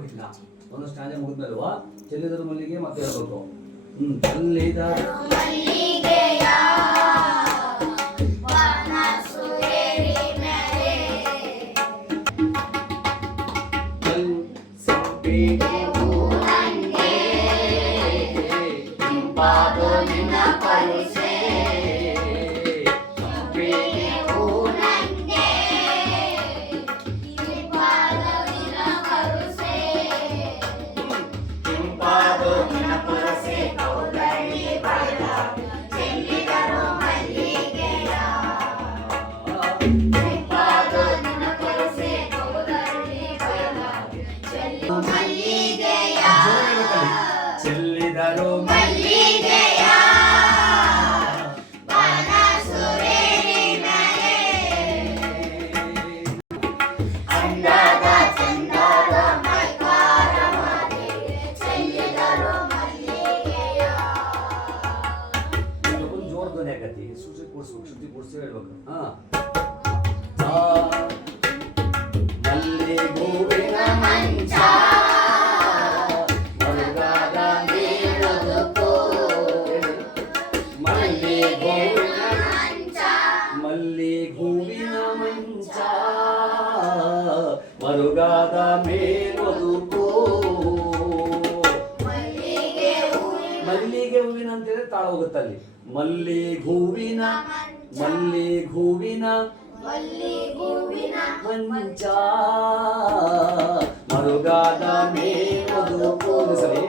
ಹೇಳ್ಬೇಕಿಲ್ಲ. ಒಂದು ಸ್ಟ್ಯಾಂಜ ಮುಗಿದ್ಮೇಲವಾ ಚೆಲ್ಲಿದರು ಮಲ್ಲಿಗೆ ಮತ್ತೆ ಹೇಳ್ಬೇಕು. ಚೆಲ್ಲಿದರು ಮಲ್ಲಿಗೆಯ ಚೆಲ್ಲಿದರು ಮಲ್ಲಿಗೆಯ ಬನಸುರೇರಿ ಮೇಲೆ ಅಂದದ ಚಂದದ ಮೈಕಾರ ಮಾರಿಗೆ ಚೆಲ್ಲಿದರು ಮಲ್ಲಿಗೆಯ. ಜೋರ್ ಧ್ವನಿ ಆಗತಿ, ಶುದ್ಧಿ ಕೂಡಿಸಿ ಹೇಳ್ಬೇಕು. ಮಲ್ಲಿಗೂವಿನ ಮಂಚ ಮಲ್ಲಿಗೂವಿನ ಮಂಚ ಮರುಗಾದ ಮೇಲೊದುಕೋ. ಮಲ್ಲಿಗೆ ಹೂವಿನ ಅಂತೇಳಿದ್ರೆ ತಾಳ ಹೋಗುತ್ತಲ್ಲಿ. ಮಲ್ಲಿಗೂವಿನ ಮಂಚ ಮರುಗಾದ ಮೇಲೊದುಕೋ. ಸರಿ